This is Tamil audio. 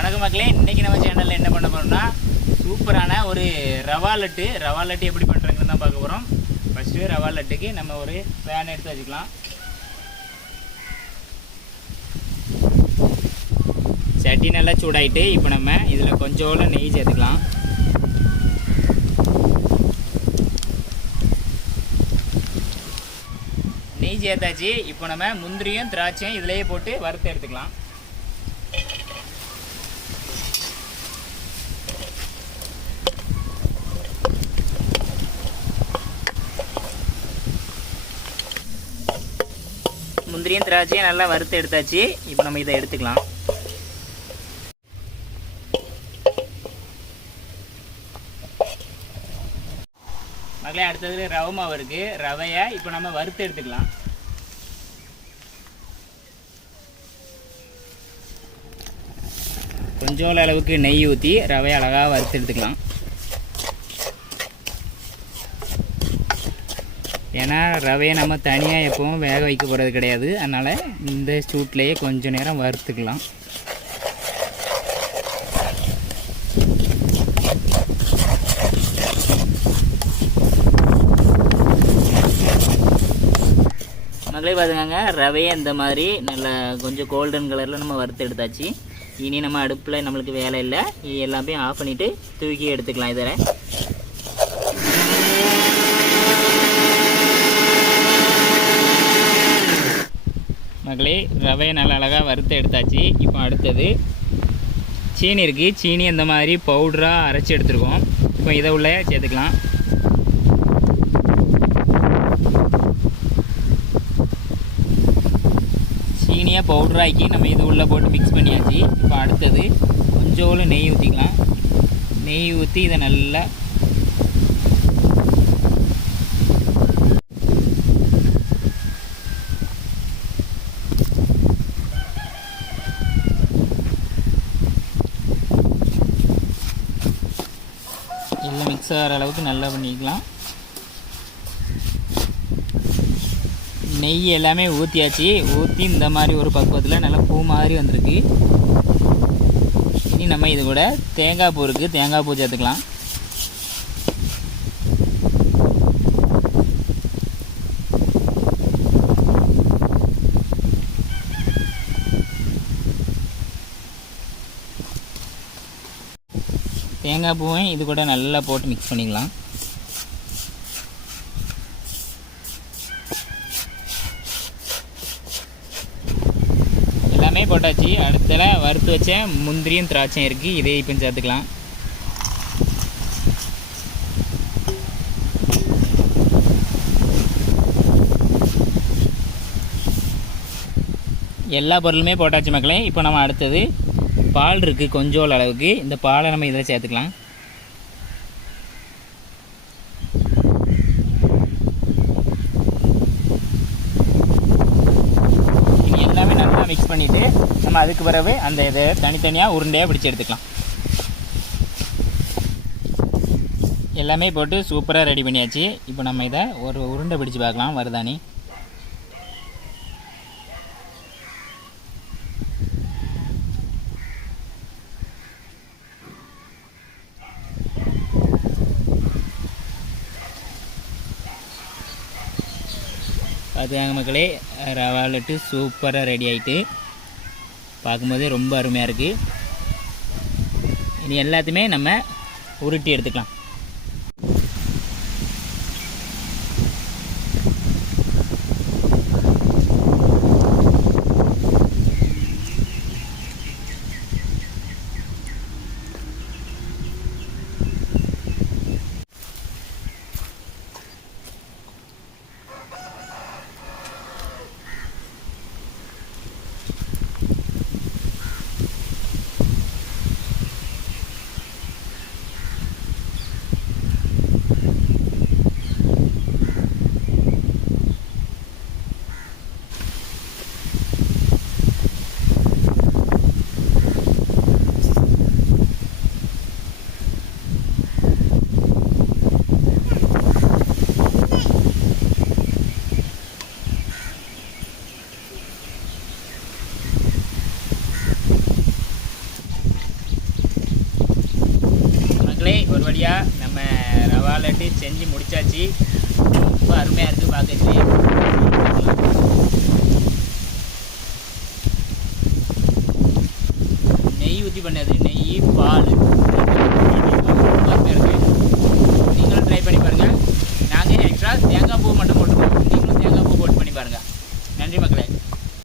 வணக்கம் மக்களே. இன்னைக்கு நம்ம சேனலில் என்ன பண்ண போகிறோம்னா சூப்பரான ஒரு ரவா லட்டு. ரவா லட்டு எப்படி பண்ணுறதுன்னு தான் பார்க்க போகிறோம் ஃபஸ்ட்டு ரவா லட்டுக்கு நம்ம ஒரு பேன் எடுத்து வச்சுக்கலாம். சட்டி நல்லா சூடாயிட்டு இப்போ நம்ம இதில் கொஞ்சோட நெய் சேர்த்துக்கலாம். நெய் சேர்த்தாச்சு. இப்போ நம்ம முந்திரியும் திராட்சையும் இதிலேயே போட்டு வறுத்து எடுத்துக்கலாம். முந்திரியும் திராட்சையும் நல்லா வறுத்து எடுத்தாச்சு. இப்போ நம்ம இதை எடுத்துக்கலாம். மகளே அடுத்தது ரவை மாவு இருக்குது ரவையை இப்போ நம்ம வறுத்து எடுத்துக்கலாம். கொஞ்சோள அளவுக்கு நெய் ஊற்றி ரவையை அழகாக வறுத்து எடுத்துக்கலாம். ஏன்னா ரவையை நம்ம தனியாக எப்பவும் வேக வைக்க போகிறது கிடையாது. அதனால் இந்த சூட்லேயே கொஞ்சம் நேரம் வறுத்துக்கலாம். மக்களே பார்த்துக்காங்க ரவையை இந்த மாதிரி நல்லா கொஞ்சம் கோல்டன் கலரில் நம்ம வறுத்து எடுத்தாச்சு. இனி நம்ம அடுப்பில் நம்மளுக்கு வேலை இல்லை. எல்லாமே ஆஃப் பண்ணிவிட்டு தூக்கி எடுத்துக்கலாம் இதில். மகளே ரவையை நல்லா அழகாக வறுத்து எடுத்தாச்சு. இப்போ அடுத்தது சீனி இருக்குது சீனி இந்த மாதிரி பவுடராக அரைச்சி எடுத்துருக்கோம். இப்போ இதை உள்ள சேர்த்துக்கலாம். சீனியை பவுடராக்கி நம்ம இது உள்ளே போட்டு மிக்ஸ் பண்ணியாச்சு. இப்போ அடுத்தது கொஞ்சோண்டு நெய் ஊற்றிக்கலாம் நெய் ஊற்றி இதை நல்லா எல்லாம் மிக்ஸ் ஆகிற அளவுக்கு நல்லா பண்ணிக்கலாம். நெய் எல்லாமே ஊற்றியாச்சு ஊற்றி இந்த மாதிரி ஒரு பக்குவத்தில் நல்லா பூ மாதிரி வந்திருக்கு. இனி நம்ம இது கூட தேங்காய் பூ இருக்குது தேங்காய் பூ சேர்த்துக்கலாம். தேங்காய் பூவையும் இது கூட நல்லா போட்டு மிக்ஸ் பண்ணிக்கலாம். எல்லாமே போட்டாச்சு. அடுத்தல வறுத்து வச்ச முந்திரியும் திராட்சையும் இருக்குது இதே இப்போ சேர்த்துக்கலாம். எல்லா பொருளுமே போட்டாச்சு மக்களே. இப்போ நம்ம அடுத்தது பால் இருக்குது கொஞ்சோள் அளவுக்கு. இந்த பாலை நம்ம இதில் சேர்த்துக்கலாம். இது எல்லாமே நல்லா மிக்ஸ் பண்ணிவிட்டு நம்ம அதுக்கு பிறகு அந்த இதை தனித்தனியாக உருண்டையாக பிடிச்சி எடுத்துக்கலாம். எல்லாமே போட்டு சூப்பராக ரெடி பண்ணியாச்சு. இப்போ நம்ம இதை ஒரு உருண்டை பிடிச்சு பார்க்கலாம் வருதானி? பார்த்துக்காங்க மக்களே ரவா லட்டு சூப்பராக ரெடி ஆகிட்டு பார்க்கும்போது ரொம்ப அருமையாக இருக்குது இனி எல்லாத்தையுமே நம்ம உருட்டி எடுத்துக்கலாம். மக்களே ஒரு வழியாக நம்ம ரவா லட்டு செஞ்சு முடிச்சாச்சு. ரொம்ப அருமையாக இருக்குது பார்க்கறதுக்கு நெய் ஊற்றி பண்ணது நெய் பால்.